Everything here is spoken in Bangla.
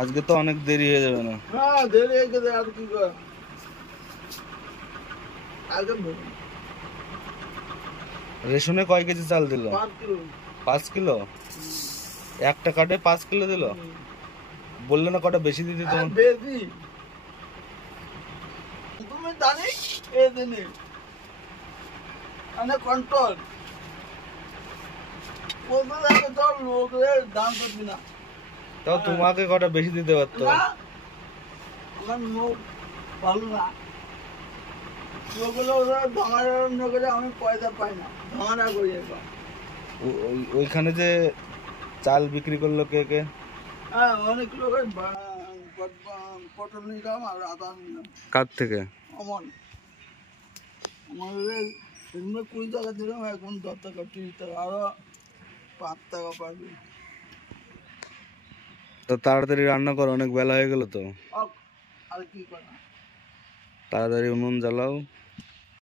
আজকে তো অনেক দেরি হয়ে যাবে না? হ্যাঁ দেরি হয়ে গেছে, আর কি কর। আগে রেশনে কয় কেজি চাল দিল? 5 কিলো। 5 কিলো? একটা কার্ডে 5 কিলো দিল? বললে না কটা বেশি দিতে তোমার? বেশি তুমি জানি এই দিনে মানে কন্ট্রোল বলতে লাগে তো লোকের দাম করবি না। তাও তোমাকে কটা বেশি দিতে পারতো। না আমার মুখ ভালো না, লোকগুলো ওরা ধামারান্য করে, আমি পয়সা পাই না, ধামারা করি এবার। ওইখানে যে চাল বিক্রি করলো কে কে? হ্যাঁ অনেক লোকের পটল নিলাম আর আদা নিলাম। কার থেকে? আমার আমাদের সেদিনে 20 টাকা দিলাম, এখন 10 টাকা 30 টাকা, আরো 5 টাকা পাবে। তো তাড়াতাড়ি রান্না করো, অনেক বেলা হয়ে গেল তো। আর কি করা। তাড়াতাড়ি উনুন জ্বালাও।